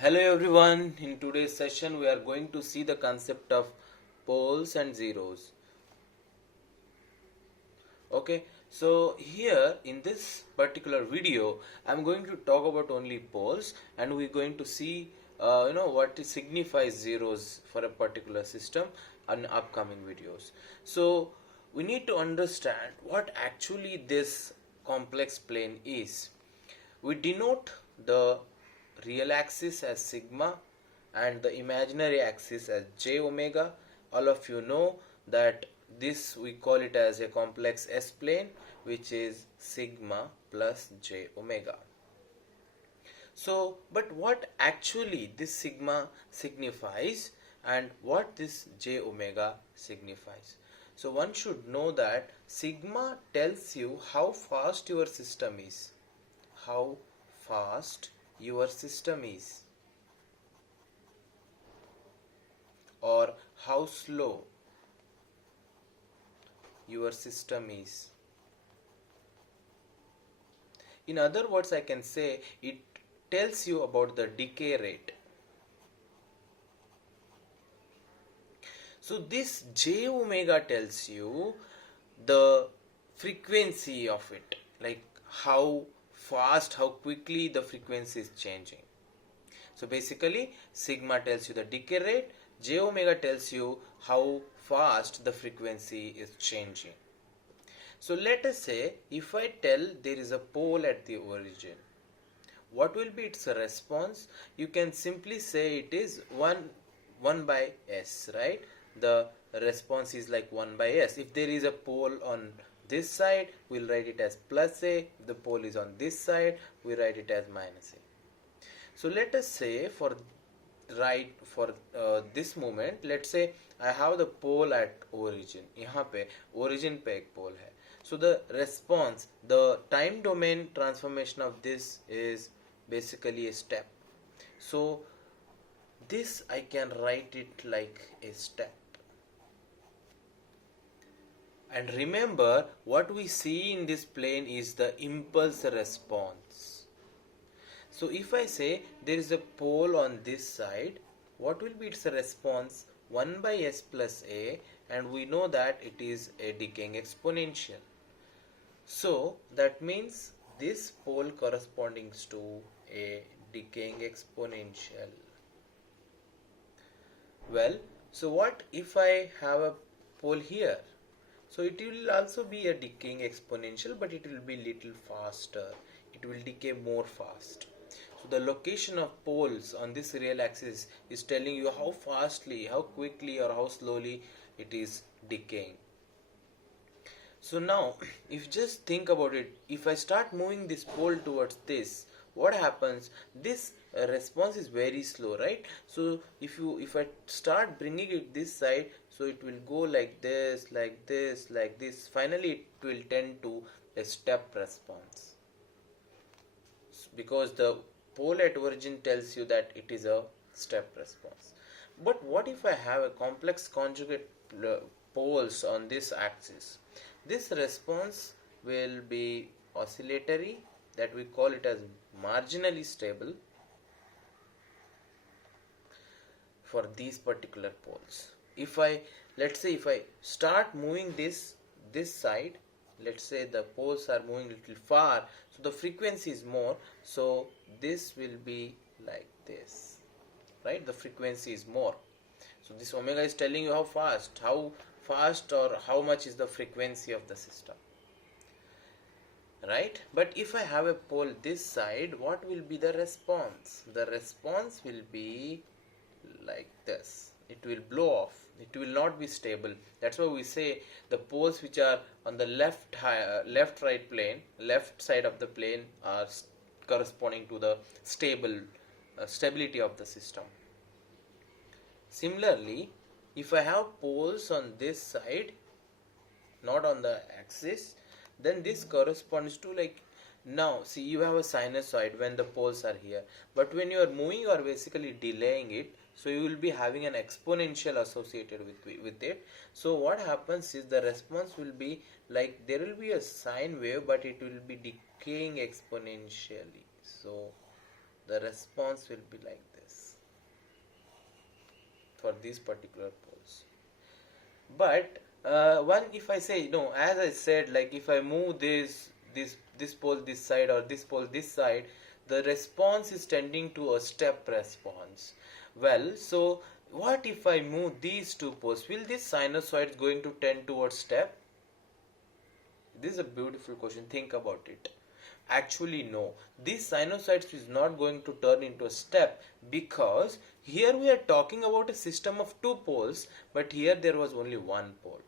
Hello everyone, in today's session we are going to see the concept of poles and zeros. Okay, so here in this particular video I'm going to talk about only poles and we're going to see what signifies zeros for a particular system in upcoming videos. So we need to understand what actually this complex plane is. We denote the real axis as sigma and the imaginary axis as j omega. All of you know that this we call it as a complex S plane, which is sigma plus j omega. So, but what actually this sigma signifies and what this j omega signifies? So one should know that sigma tells you how fast your system is. How fast your system is, or how slow your system is. In other words, I can say it tells you about the decay rate. So this j omega tells you the frequency of it, like how fast, how quickly the frequency is changing. So basically sigma tells you the decay rate, j omega tells you how fast the frequency is changing. So let us say if I tell there is a pole at the origin, what will be its response? You can simply say it is 1 by s, right? The response is like 1 by s. If there is a pole on this side, we'll write it as plus a. If the pole is on this side, we write it as minus a. So let us say for this moment, let's say I have the pole at origin. यहाँ पे origin पे एक pole है. So the response, the time domain transformation of this is basically a step. So this I can write it like a step. And remember, what we see in this plane is the impulse response. So if I say there is a pole on this side, what will be its response? 1 by s plus a, and we know that it is a decaying exponential. So that means this pole corresponding to a decaying exponential. Well, so what if I have a pole here? So it will also be a decaying exponential, but it will be little faster. It will decay more fast. So the location of poles on this real axis is telling you how fastly, how quickly or how slowly it is decaying. So now if just think about it, if I start moving this pole towards this, what happens? This response is very slow, right? So if I start bringing it this side, so it will go like this, like this, like this. Finally it will tend to a step response, because the pole at origin tells you that it is a step response. But what if I have a complex conjugate poles on this axis? This response will be oscillatory, that we call it as marginally stable for these particular poles. If I, let's say if I start moving this side, let's say the poles are moving a little far, so the frequency is more, so this will be like this, right? The frequency is more. So this omega is telling you how fast or how much is the frequency of the system, right? But if I have a pole this side, what will be the response? The response will be like this. It will blow off. It will not be stable. That's why we say the poles which are on the left right plane, left side of the plane, are corresponding to the stability of the system. Similarly, if I have poles on this side, not on the axis, then this corresponds to, like, now see, you have a sinusoid when the poles are here, but when you are moving, you are basically delaying it, so you will be having an exponential associated with it. So what happens is the response will be like, there will be a sine wave, but it will be decaying exponentially. So the response will be like this for these particular poles. But one, if I say no, as I said, like if I move this pole this side or this pole this side, the response is tending to a step response. Well, so what if I move these two poles? Will this sinusoid going to tend towards step? This is a beautiful question. Think about it. Actually, no. This sinusoid is not going to turn into a step, because here we are talking about a system of two poles, but here there was only one pole.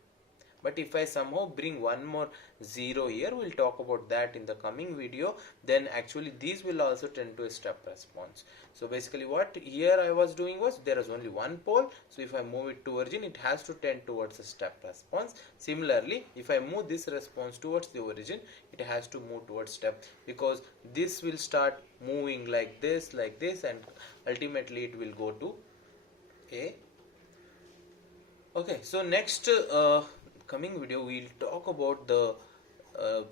But if I somehow bring one more zero here, we'll talk about that in the coming video, then actually these will also tend to a step response. So basically what here I was doing was, there is only one pole, so if I move it to origin, it has to tend towards a step response. Similarly, if I move this response towards the origin, it has to move towards step, because this will start moving like this, and ultimately it will go to a. Okay, so next coming video we'll talk about the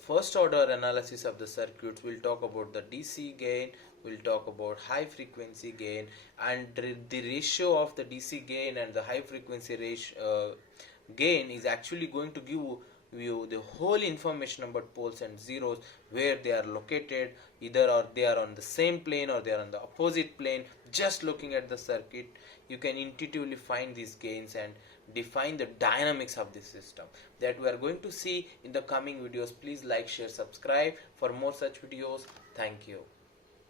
first order analysis of the circuits. We'll talk about the DC gain, we'll talk about high frequency gain, and the ratio of the DC gain and the high frequency ratio gain is actually going to give you the whole information about poles and zeros, where they are located, either or they are on the same plane or they are on the opposite plane. Just looking at the circuit, you can intuitively find these gains and define the dynamics of this system, that we are going to see in the coming videos. Please like, share, subscribe for more such videos. Thank you.